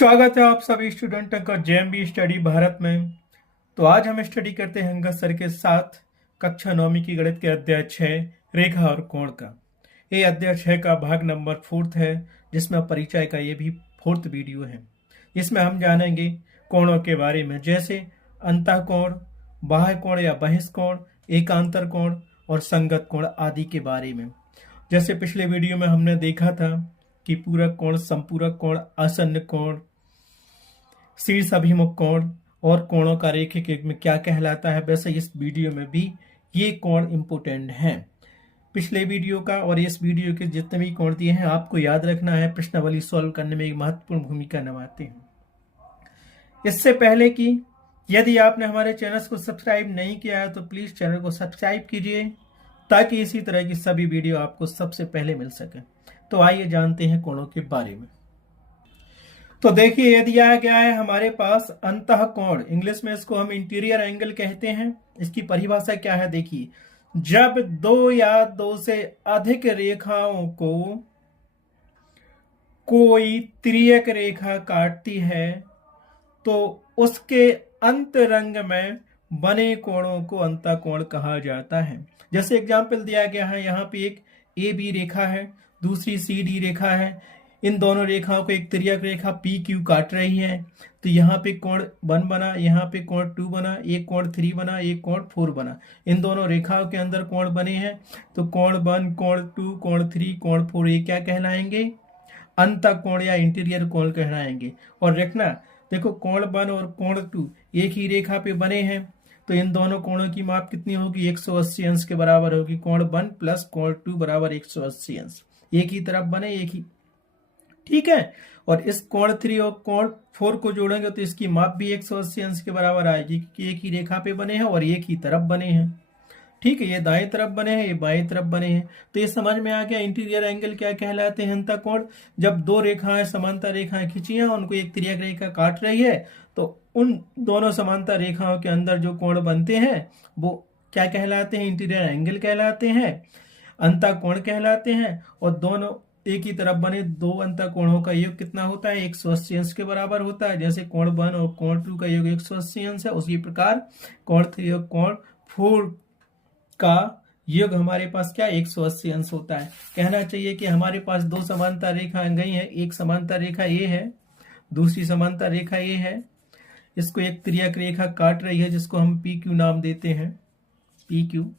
स्वागत है आप सभी स्टूडेंटों का जेएमबी स्टडी भारत में। तो आज हम स्टडी करते हैं अंगद सर के साथ कक्षा 9वीं की गणित के अध्याय 6 रेखा और कोण का। ये अध्याय 6 का भाग नंबर 4 है, जिसमें परिचय का ये भी 4th वीडियो है। इसमें हम जानेंगे कोणों के बारे में, जैसे अंतःकोण, बाह्य कोण या बहिष्कोण, एकांतर कोण और संगत कोण आदि के बारे में। जैसे पिछले वीडियो में हमने देखा था कि पूरक कोण, संपूरक कोण, आसन्न कोण, शीर्ष अभिमुख कोण और कोणों का रेखिक युग्म में क्या कहलाता है, वैसे इस वीडियो में भी ये कोण इंपोर्टेंट हैं। पिछले वीडियो का और इस वीडियो के जितने भी कोण दिए हैं आपको याद रखना है, प्रश्नावली सॉल्व करने में एक महत्वपूर्ण भूमिका निभाते हैं। इससे पहले कि यदि आपने हमारे चैनल को सब्सक्राइब नहीं किया है तो प्लीज चैनल को सब्सक्राइब कीजिए, ताकि इसी तरह की सभी वीडियो आपको सबसे पहले मिल सके। तो आइए जानते हैं कोणों के बारे में। तो देखिए, यह दिया गया है हमारे पास अंतःकोण, इंग्लिश में इसको हम इंटीरियर एंगल कहते हैं। इसकी परिभाषा क्या है, देखिए, जब दो या दो से अधिक रेखाओं को कोई तिर्यक रेखा काटती है तो उसके अंतरंग में बने कोणों को अंतःकोण कहा जाता है। जैसे एग्जाम्पल दिया गया है, यहाँ पे एक ए बी रेखा है, दूसरी सी डी रेखा है। इन दोनों रेखाओं को एक तिर्यक रेखा पी क्यू काट रही है। तो यहाँ पे कोण 1 बना, यहाँ पे कोण 2 बना, एक कोण 3 बना, एक कोण 4 बना। इन दोनों रेखाओं के अंदर कोण बने हैं, तो कोण 1, कोण 2, कोण 3, कोण 4 ये क्या कहलाएंगे, अंतःकोण या इंटीरियर कोण कहलाएंगे। और रखना, देखो कोण 1 और कोण 2 एक ही रेखा पे बने हैं, तो इन दोनों कोणों की माप कितनी होगी, 180 अंश के बराबर होगी। कोण 1 प्लस कोण 2 बराबर 180 अंश, एक ही तरफ बने, एक ही, ठीक है। और इस कोण 3 और कोण 4 को जोड़ेंगे तो इसकी माप भी 180 अंश के बराबर आएगी, क्योंकि एक ही रेखा पे बने हैं और एक ही तरफ बने हैं, ठीक है। ये दाएं तरफ बने हैं, ये बाएं तरफ बने हैं। तो ये समझ में आ गया इंटीरियर एंगल क्या कहलाते हैं, अंतःकोण। जब दो रेखाएं समांतर रेखाएं खींची हैं, उनको एक तिर्यक रेखा काट रही है, तो उन दोनों समांतर रेखाओं के अंदर जो कोण बनते हैं वो क्या कहलाते हैं, इंटीरियर एंगल कहलाते हैं, अंतःकोण कहलाते हैं। और दोनों एक ही तरफ बने दो अंतःकोणों का योग कितना होता है, 180 अंश के बराबर होता है। जैसे कोण 1 और कोण 2 का योग 180 अंश है, उसी प्रकार कोण 3 और कोण 4 का योग हमारे पास क्या 180 अंश होता है। कहना चाहिए कि हमारे पास दो समांतर रेखाएं गई हैं, एक समांतर रेखा ये है, दूसरी समांतर रेखा ये है। इसको एक तिर्यक रेखा काट रही है, जिसको हम पी क्यू नाम देते हैं, पी क्यू।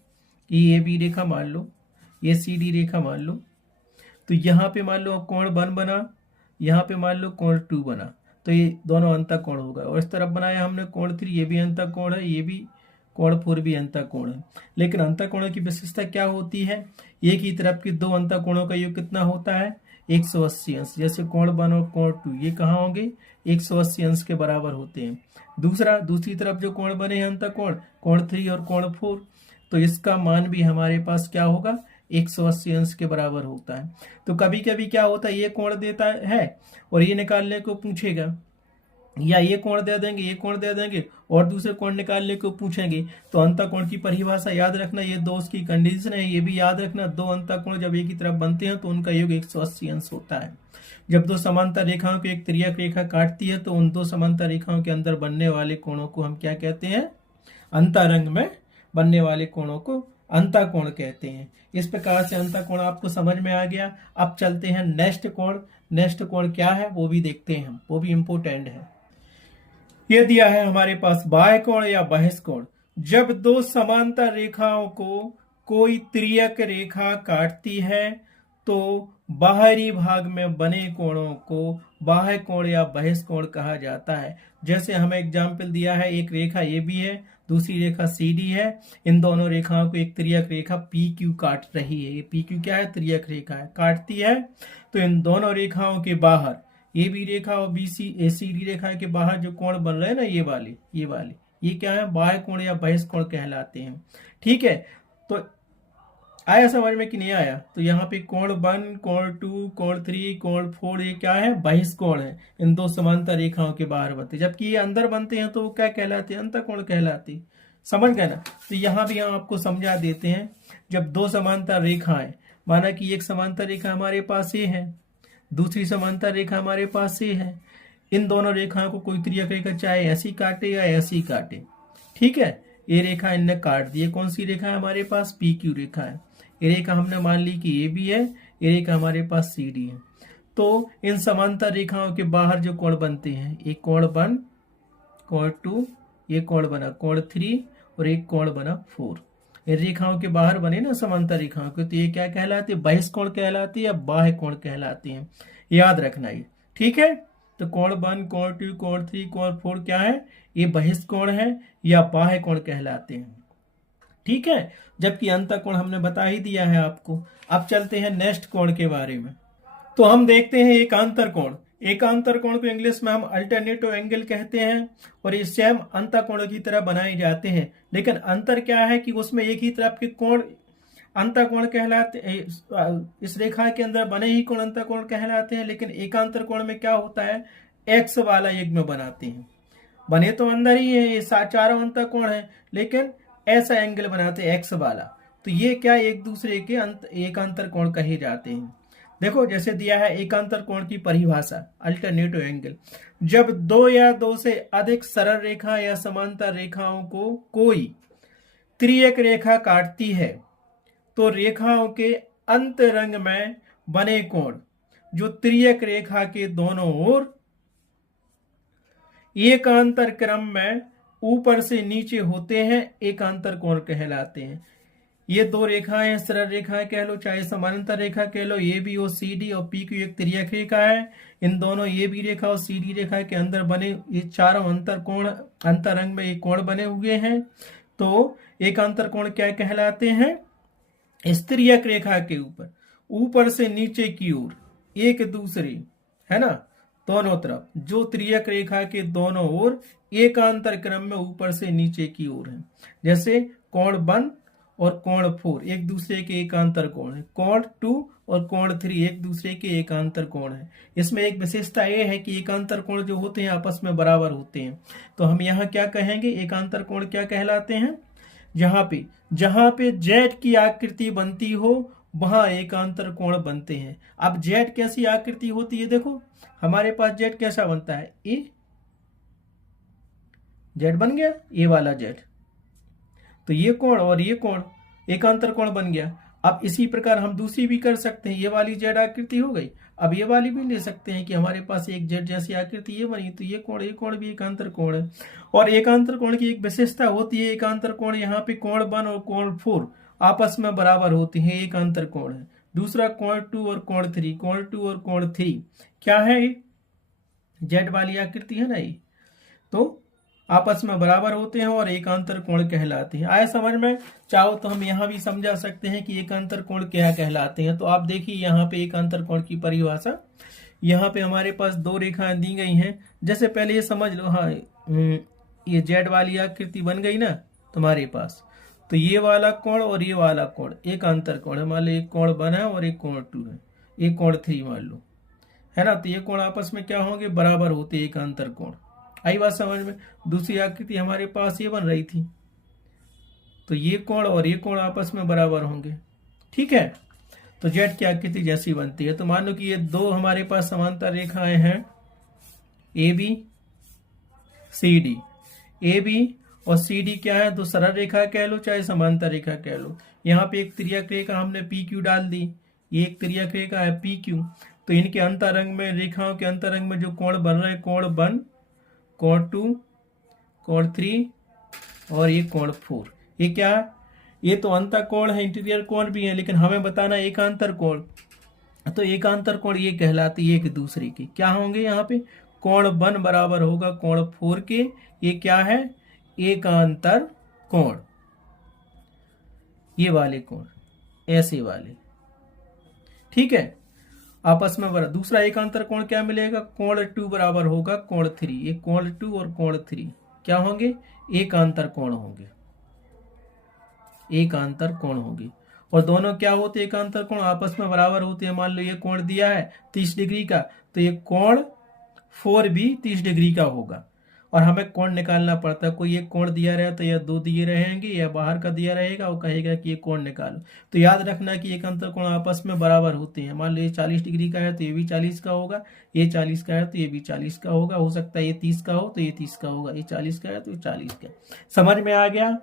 ये बी रेखा मान लो, ये सी डी रेखा मान लो। तो यहाँ पे मान लो कोण 1 बना, यहाँ पे मान लो कोण 2 बना, तो ये दोनों अंतःकोण हो गए। और इस तरफ बनाया हमने कोण 3, ये भी अंतःकोण है, ये भी कोण 4 भी अंतःकोण है। लेकिन अंतःकोणों की विशेषता क्या होती है, एक ही तरफ के दो अंतःकोणों का योग कितना होता है, 180 अंश। जैसे कोण 1 और कोण 2 ये कहाँ होंगे, 180 अंश के बराबर होते हैं। दूसरी तरफ जो कोण बने हैं अंतःकोण, कोण 3 और कोण 4, तो इसका मान भी हमारे पास क्या होगा, 180 अंश के बराबर होता है। तो कभी कभी क्या होता है, ये कोण देता है और ये निकालने को पूछेगा, या ये कोण दे देंगे, ये कोण दे देंगे और दूसरे कोण निकालने को पूछेंगे। तो अंतःकोण की परिभाषा याद रखना, ये दो उसकी कंडीशन है, ये भी याद रखना। दो अंतःकोण जब एक ही तरफ बनते हैं तो उनका योग 180 अंश होता है। जब दो समांतर रेखाओं को एक तिर्यक रेखा काटती है तो उन दो समांतर रेखाओं के अंदर बनने वाले कोणों को हम क्या कहते हैं, अंतरंग में बनने वाले कोणों को अंतःकोण कहते हैं। इस प्रकार से अंतःकोण आपको समझ में आ गया। अब चलते हैं नेक्स्ट कोण। नेक्स्ट कोण क्या है वो भी देखते हैं, वो भी इंपोर्टेंट है। ये दिया है हमारे पास बाह्य कोण या बहिष्कोण। जब दो समांतर रेखाओं को कोई तिर्यक रेखा काटती है तो बाहरी भाग में बने कोणों को बाह्य कोण या बहिष्कोण कहा जाता है। जैसे हमें एग्जाम्पल दिया है, एक रेखा ए बी है, दूसरी रेखा सी डी है। इन दोनों रेखाओं को एक तिर्यक रेखा पी क्यू काट रही है। ये पी क्यू क्या है, तिर्यक रेखा है, काटती है। तो इन दोनों रेखाओं के बाहर, ए बी रेखा और बी सी सी डी रेखा के बाहर जो कोण बन रहे हैं ना, ये वाले ये क्या है, बाह्य कोण या बहिष्कोण कहलाते हैं, ठीक है। तो आया समझ में कि नहीं आया, तो यहाँ पे कोण 1, कोण 2, कोण 3, कोण 4 ये क्या है, बहिष्कोण है। इन दो समांतर रेखाओं के बाहर बनते, जबकि ये अंदर बनते हैं तो वो क्या कहलाते हैं, अंतःकोण कहलाते। समझ गए ना। तो यहाँ भी हम आपको समझा देते हैं, जब दो समांतर रेखाएं, माना कि एक समांतर रेखा हमारे पास ये है, दूसरी समांतर रेखा हमारे पास ये है, इन दोनों रेखाओं को कोई तिर्यक रेखा चाहे ऐसी काटे या ऐसी काटे, ठीक है। ये रेखा इनने काट दी। कौन सी रेखा है हमारे पास? पी क्यू रेखा है। ये रेखा हमने मान ली कि ए बी है, ये रेखा हमारे पास सी डी है। तो इन समांतर रेखाओं के बाहर जो कोण बनते हैं, एक कोण 1, कोण 2, ये कोण बना कोण 3 और एक कोण बना 4। इन रेखाओं के बाहर बने ना समांतर रेखाओं के, तो ये क्या कहलाते हैं? बहिष्कोण कहलाते हैं या बाह्य कोण कहलाते हैं, याद रखना ये, ठीक है। तो कोण 1, कोण 2, कोण 3, कोण 4 क्या है? ये बहिष्कोण है या बाह्य कोण कहलाते हैं, ठीक है। जबकि अंतःकोण हमने बता ही दिया है आपको। अब चलते हैं नेक्स्ट कोण के बारे में। तो हम देखते हैं एकांतर कोण। एकांतर कोण को इंग्लिश में हम अल्टरनेटिव एंगल कहते हैं और ये सेम अंतःकोण की तरह बनाए जाते हैं, लेकिन अंतर क्या है कि उसमें एक ही तरफ के कोण अंतःकोण कहलाते, इस रेखा के अंदर बने ही कोण अंतःकोण कहलाते हैं। लेकिन एकांतर कोण में क्या होता है? एक्स वाला युग्म बनाते हैं। बने तो अंदर ही है, ये चारों अंतःकोण है, लेकिन ऐसा एंगल बनाते हैं एक्स वाला। तो ये क्या एक दूसरे के एकांतर कोण कहे जाते हैं। देखो जैसे दिया है एकांतर कोण की परिभाषा, अल्टरनेटिव एंगल, जब दो या दो से अधिक सरल रेखा या समांतर रेखाओं को कोई तिर्यक रेखा काटती है तो रेखाओं के अंतरंग में बने कोण जो तिर्यक रेखा के दोनों ओर एकांतर क्रम में ऊपर से नीचे होते हैं, एकांतर कोण कहलाते हैं। ये दो रेखाएं सरल रेखाएं कह लो, चाहे समानांतर रेखा कह लो, ए बी और सी डी और पी क्यू एक तिर्यक रेखा है। इन दोनों ए बी रेखा और सी डी रेखा के अंदर बने ये चारों अंतरंग में ये कोण बने हुए हैं। तो एकांतर कोण क्या कहलाते हैं? इस तिर्यक रेखा के ऊपर से नीचे की ओर एक दूसरे, है ना, दोनों तरफ जो तिर्यक रेखा के दोनों ओर एकांतर क्रम में ऊपर से नीचे की ओर है। जैसे कोण 1 और कोण 4 एक दूसरे के एकांतर कोण है, कोण 2 और कोण 3 एक दूसरे के एकांतर कोण है। इसमें एक विशेषता यह है कि एकांतर कोण जो होते हैं आपस में बराबर होते हैं। तो हम यहाँ क्या कहेंगे? एकांतर कोण क्या कहलाते हैं? जहां पे जेड की आकृति बनती हो वहां एकांतर कोण बनते हैं। अब जेड कैसी आकृति होती है? देखो हमारे पास जेड कैसा बनता है? ए, जेड बन गया, ए वाला जेड, तो ये कोण और ये कोण एकांतर कोण बन गया। अब इसी प्रकार हम दूसरी भी कर सकते हैं, ये वाली जेड आकृति हो गई। अब ये वाली भी ले सकते हैं कि हमारे पास एक जेड जैसी आकृति ये बनी, तो ये कोण भी एकांतर कोण है। और एकांतर कोण की एक विशेषता होती है, एकांतर कोण यहाँ पे कोण 1 और कोण 4 आपस में बराबर होते हैं, एकांतर कोण है। दूसरा कोण 2 और कोण 3, कोण 2 और कोण 3 क्या है? जेड वाली आकृति है ना, ये तो आपस में बराबर होते हैं और एकांतर कोण कहलाते हैं। आए समझ में? चाहो तो हम यहाँ भी समझा सकते हैं कि एकांतर कोण क्या कहलाते हैं। तो आप देखिए यहाँ पे एकांतर कोण की परिभाषा, यहाँ पे हमारे पास दो रेखाएं दी गई हैं। जैसे पहले ये समझ लो, हाँ ये जेड वाली आकृति बन गई ना तुम्हारे पास, तो ये वाला कोण और ये वाला कोण एकांतर कोण है। मान लो एक कोण 1 है और एक कोण 2 है, एक कोण 3 मान लो, है ना। तो ये कोण आपस में क्या होंगे? बराबर होते एकांतर कोण। आई बात समझ में? दूसरी आकृति हमारे पास ये बन रही थी, तो ये कोण और ये कोण आपस में बराबर होंगे, ठीक है। तो जेड की आकृति जैसी बनती है। तो मान लो कि ये दो हमारे पास समांतर रेखाएं हैं, A B C D. A B और सी डी क्या है? तो सरल रेखा कह लो चाहे समांतर रेखा कह लो। यहाँ पे एक तिर्यक रेखा हमने पी क्यू डाल दी, ये एक तिर्यक रेखा है पी क्यू। तो इनके अंतरंग में, रेखाओं के अंतरंग में जो कोण बन रहे हैं, कोण 1, कोण 2, कोण 3 और ये कोण 4, ये क्या है? ये तो अंतःकोण है, इंटीरियर कोण भी है, लेकिन हमें बताना एकांतर कोण। तो एकांतर कोण ये कहलाती है एक दूसरे की क्या होंगे? यहाँ पे कोण 1 बराबर होगा कोण 4 के, ये क्या है? एकांतर कोण। ये वाले कोण ऐसे वाले, ठीक है, आपस में बराबर। दूसरा एकांतर कोण क्या मिलेगा? कोण 2 बराबर होगा कोण 3। ये कोण 2 और कोण 3 क्या होंगे? एकांतर कोण होंगे, एकांतर कोण होंगे। और दोनों क्या होते? एकांतर कोण आपस में बराबर होते हैं। मान लो ये कोण दिया है 30 डिग्री का, तो ये कोण 4 भी 30 डिग्री का होगा। और हमें कोण निकालना पड़ता है। कोई एक कोण दिया रहे तो या दो दिए रहेंगे या बाहर का दिया रहेगा, वो कहेगा कि ये कोण निकालो। तो याद रखना कि एक अंतर कोण आपस में बराबर होते हैं। मान लो ये 40 डिग्री का है तो ये भी 40 का होगा, ये 40 का है तो ये भी 40 का होगा, हो सकता है ये 30 का हो तो ये 30 का होगा, ये 40 का है तो ये 40 का। समझ में आ गया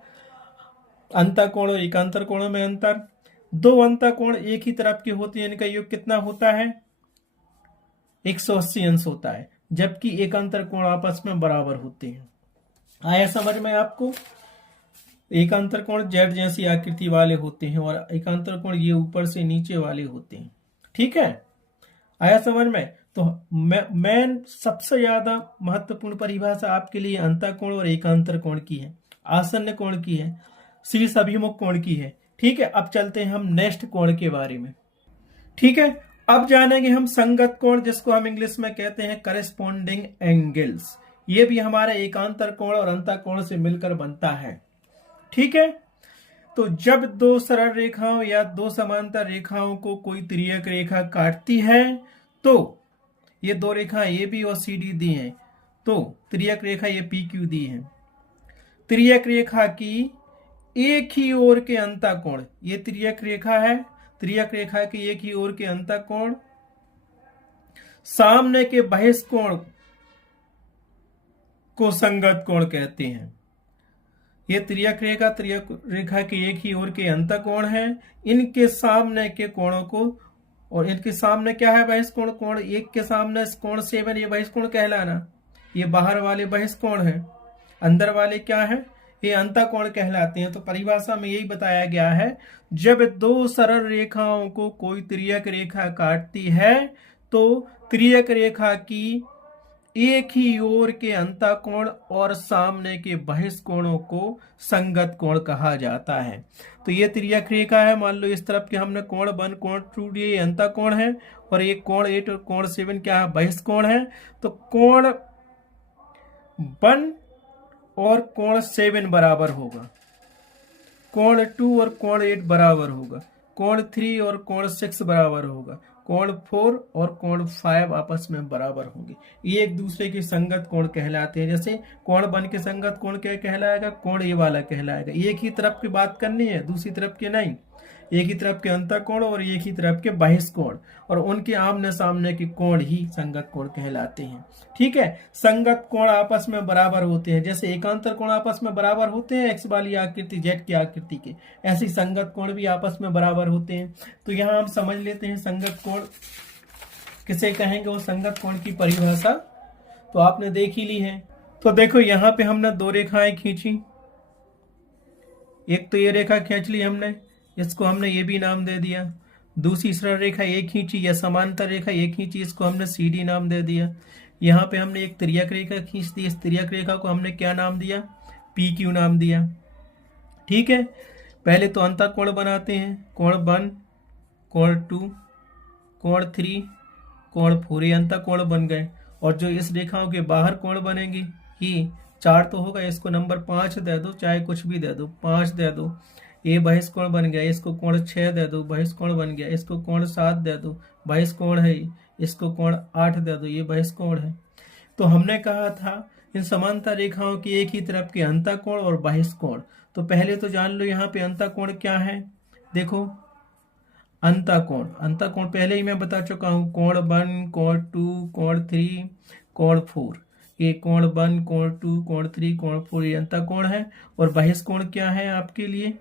अंतर कोण और एकांतर कोणों में अंतर। दो अंतर कोण एक ही तरफ के होते हैं, इनका योग कितना होता है? 180 अंश होता है, जबकि एकांतर कोण आपस में बराबर होते हैं। आया समझ में आपको? एकांतर कोण जेड जैसी आकृति वाले होते हैं और एकांतर कोण ये ऊपर से नीचे वाले होते हैं। ठीक है, आया समझ में? तो मैं सबसे ज्यादा महत्वपूर्ण परिभाषा आपके लिए अंतर कोण और एकांतर कोण की है, आसन्न कोण की है, शीर्ष अभिमुख कोण की है। ठीक है, अब चलते हैं हम नेक्स्ट कोण के बारे में। ठीक है, अब जानेंगे हम संगत कोण, जिसको हम इंग्लिश में कहते हैं करेस्पॉन्डिंग एंगल्स। ये भी हमारे एकांतर कोण और अंतर कोण से मिलकर बनता है। ठीक है, तो जब दो सरल रेखाओं या दो समांतर रेखाओं को कोई तिर्यक रेखा काटती है, तो ये दो रेखा ए बी और सी डी दी हैं, तो तिर्यक रेखा ये पी क्यू दी है। तिर्यक रेखा की एक ही ओर के अंतर कोण, ये तिर्यक रेखा है, तिर्यक रेखा की एक ही ओर के अंतर कोण सामने के बहिष्कोण को संगत कोण कहते हैं। ये तिर्यक रेखा के एक ही ओर के अंतर कोण है, इनके सामने के कोणों को, और इनके सामने क्या है? बहिष्कोण कोण। एक के सामने कोण 7, ये बहिष्कोण कहलाना, ये बाहर वाले बहिष्कोण है, अंदर वाले क्या है? ये अंतर कोण कहलाते हैं। तो परिभाषा में यही बताया गया है, जब दो सरल रेखाओं को कोई तिर्यक रेखा काटती है, तो तिर्यक रेखा की एक ही ओर के अंतर कोण और सामने के बहिष्कोणों को संगत कोण कहा जाता है। तो ये तिर्यक रेखा है, मान लो इस तरफ के हमने कोण 1 कोण 2 ये अंतर कोण है, और एक कोण 8 और कोण 7 क्या है? बहिष्कोण है। तो कोण 1 और कोण 7 बराबर होगा, कोण 2 और कोण 8 बराबर होगा, कोण 3 और कोण 6 बराबर होगा, कोण 4 और कोण 5 आपस में बराबर होंगे। ये एक दूसरे के संगत कोण कहलाते हैं। जैसे कोण 1 के संगत कोण क्या कहलाएगा? कोण ये वाला कहलाएगा। एक ही तरफ की बात करनी है, दूसरी तरफ की नहीं। एक ही तरफ के अंतर कोण और एक ही तरफ के बहिष्कोण, और उनके आमने सामने के कोण ही संगत कोण कहलाते हैं। ठीक है, संगत कोण आपस में बराबर होते हैं। जैसे एकांतर कोण आपस में बराबर होते हैं एक्स वाली आकृति जेड की आकृति के, ऐसे संगत कोण भी आपस में बराबर होते हैं। तो यहाँ हम समझ लेते हैं संगत कोण किसे कहेंगे, वो संगत कोण की परिभाषा तो आपने देख ही ली है। तो देखो यहाँ पे हमने दो रेखाएं खींची, एक तो ये रेखा खींच ली हमने, इसको हमने ये भी नाम दे दिया। दूसरी सरल रेखा एक खींची या समांतर रेखा एक खींची, इसको हमने सी डी नाम दे दिया। यहाँ पे हमने एक तिर्यक रेखा खींच दी, इस तिर्यक रेखा को हमने क्या नाम दिया? पी क्यू नाम दिया। ठीक है, पहले तो अंतर कोण बनाते हैं, कोण 1 कोण 2 कोण 3 कोण 4, ये अंतर कोण बन गए। और जो इस रेखाओं के बाहर कोण बनेंगे, ये 4 तो होगा, इसको नंबर 5 दे दो, चाहे कुछ भी दे दो, 5 दे दो। ये बहिष्कोण बन गया, इसको कोण 6 दे दो, बहिष्कोण बन गया। इसको कोण 7 दे दो, बहिष्कोण है। इसको कोण 8 दे दो, ये बहिष्कोण है। तो हमने कहा था इन समांतर रेखाओं की एक ही तरफ के अंतर कोण और बहिष्कोण। तो पहले तो जान लो यहाँ पे अंतर कोण क्या है। देखो अंतर कोण पहले ही मैं बता चुका हूँ, कोण 1 कोण 2 कोण 3 कोण 4। ये कोण 1 कोण 2 कोण 3 कोण 4 ये अंतर कोण है। और बहिष्कोण क्या है आपके लिए?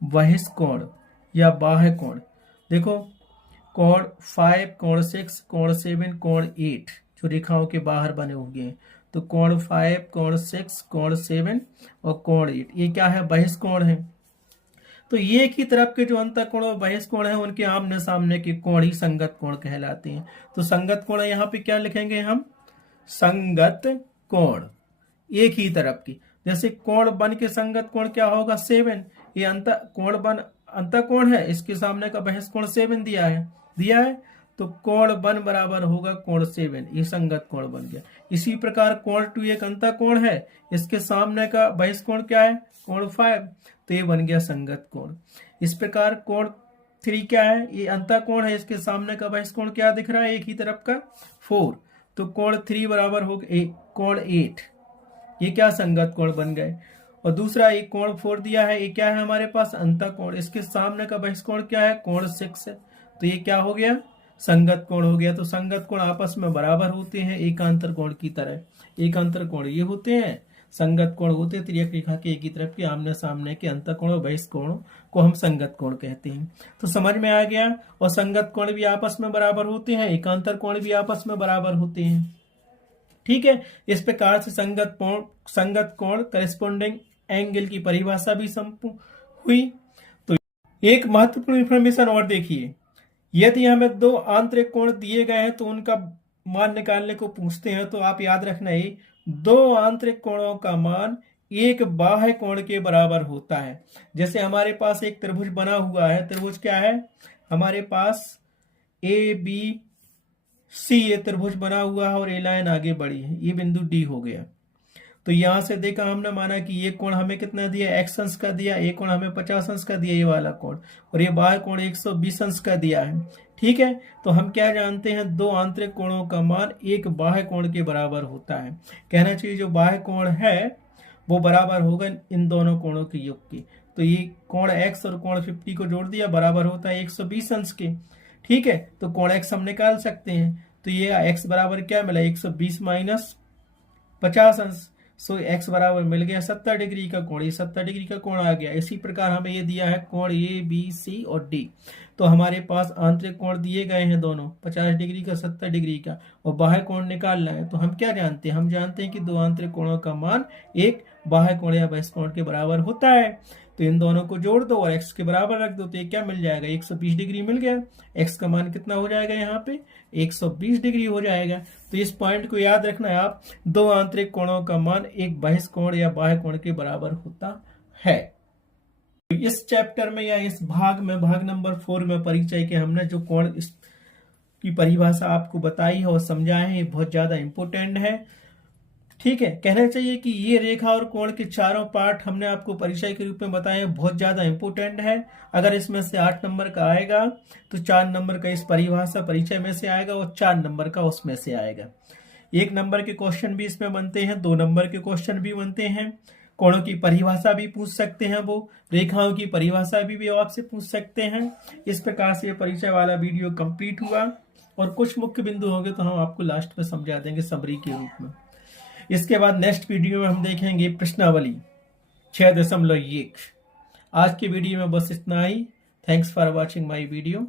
बहिष्कोण या बाह्य कोण, देखो कोण 5 कोण 6 कोण 7 कोण 8 जो रेखाओं के बाहर बने हुए हैं। तो कोण 5 कोण 6 कोण 7 और कोण 8 ये क्या है? बहिष्कोण है। तो ये एक ही तरफ के जो अंतर कोण और बहिष्कोण है, उनके आमने सामने के कोण ही संगत कोण कहलाते हैं। तो संगत कोण यहाँ पे क्या लिखेंगे हम? संगत कोण एक ही तरफ की। जैसे कोण 1 के संगत कोण क्या होगा? 7। ये कोण 1 अंतर कोण है, इसके सामने का बहिष्कोण 7 दिया है। तो कोण 1 बराबर होगा कोण 7, ये संगत कोण बन गया। इसी प्रकार कोण 2 एक अंतर कोण है, इसके सामने का बहिष्कोण क्या है? कोण 5, तो ये बन गया संगत कोण। इस प्रकार कोण 3 क्या है? ये अंतर कोण है, इसके सामने का बहिष्कोण क्या दिख रहा है? एक ही तरफ का 4, तो कोण 3 बराबर होगा कोण 8। ये क्या संगत कोण बन गए। और दूसरा एक कोण 4 दिया है, ये क्या है हमारे पास अंतःकोण, इसके सामने का बहिष्कोण क्या है कोण 6 है, तो ये क्या हो गया संगत कोण हो गया। तो संगत कोण आपस में बराबर होते हैं एकांतर कोण की तरह। एकांतर कोण ये होते हैं, संगत कोण होते हैं तिर्यक रेखा के एक ही तरफ के आमने सामने के अंतःकोण और बहिष्कोण को हम संगत कोण कहते हैं। तो समझ में आ गया। और संगत कोण भी आपस में बराबर होते हैं, एकांतर कोण भी आपस में बराबर होते हैं। ठीक है, इस प्रकार से संगत कोण करेस्पॉन्डिंग एंगल की परिभाषा भी संपूर्ण हुई। तो एक महत्वपूर्ण इंफॉर्मेशन और देखिए, यदि हमें दो आंतरिक कोण दिए गए हैं तो उनका मान निकालने को पूछते हैं, तो आप याद रखना ही दो आंतरिक कोणों का मान एक बाह्य कोण के बराबर होता है। जैसे हमारे पास एक त्रिभुज बना हुआ है, त्रिभुज क्या है हमारे पास ए बी सी, ये त्रिभुज बना हुआ है और ए लाइन आगे बढ़ी है, ये बिंदु डी हो गया। तो यहां से देखा हमने माना कि ये कोण हमें कितना दिया x अंश का दिया, ये कोण हमें 50 अंश का दिया ये वाला कोण, और ये बाह्य कोण 120 अंश का दिया है। ठीक है, तो हम क्या जानते हैं दो आंतरिक कोणों का मान एक बाह्य कोण के बराबर होता है। कहना चाहिए जो बाह्य कोण है वो बराबर होगा इन दोनों कोणों के योग के। तो ये कोण x और कोण 50 को जोड़ दिया, बराबर होता है 120 अंश के। ठीक है, तो कोण x हम निकाल सकते हैं, तो ये x बराबर क्या मिला 120 माइनस 50 अंश, सो x बराबर मिल गया 70 डिग्री का कोण, ये 70 डिग्री का कोण आ गया। इसी प्रकार हमें ये दिया है कोण ए बी सी और डी। तो हमारे पास आंतरिक कोण दिए गए हैं दोनों 50 डिग्री का 70 डिग्री का, और बाह्य कोण निकालना है। तो हम क्या जानते हैं, हम जानते हैं कि दो आंतरिक कोणों का मान एक बाह्य कोण या बहिष्कोण के बराबर होता है। तो इन दोनों को जोड़ दो और x के बराबर रख दो, तो ये क्या मिल जाएगा 120 डिग्री मिल गया। x का मान कितना हो जाएगा यहाँ पे 120 डिग्री हो जाएगा। तो इस पॉइंट को याद रखना है आप, दो आंतरिक कोणों का मान एक बहिष्कोण या बाह्य कोण के बराबर होता है। इस चैप्टर में या इस भाग में, भाग नंबर 4 में परिचय के हमने जो कोण की परिभाषा आपको बताई है और समझाए हैं, ये बहुत ज्यादा इंपोर्टेंट है। ठीक है, कहना चाहिए कि ये रेखा और कोण के चारों पार्ट हमने आपको परिचय के रूप में बताए, बहुत ज्यादा इंपोर्टेंट है। अगर इसमें से 8 नंबर का आएगा तो 4 नंबर का इस परिभाषा परिचय में से आएगा और 4 नंबर का उसमें से आएगा। 1 नंबर के क्वेश्चन भी इसमें बनते हैं, 2 नंबर के क्वेश्चन भी बनते हैं। कोणों की परिभाषा भी पूछ सकते हैं, वो रेखाओं की परिभाषा भी आपसे पूछ सकते हैं। इस प्रकार से परिचय वाला वीडियो कंप्लीट हुआ, और कुछ मुख्य बिंदु होंगे तो हम आपको लास्ट में समझा देंगे समरी के रूप में। इसके बाद नेक्स्ट वीडियो में हम देखेंगे प्रश्नावली 6.1। आज की वीडियो में बस इतना ही। Thanks for watching my video.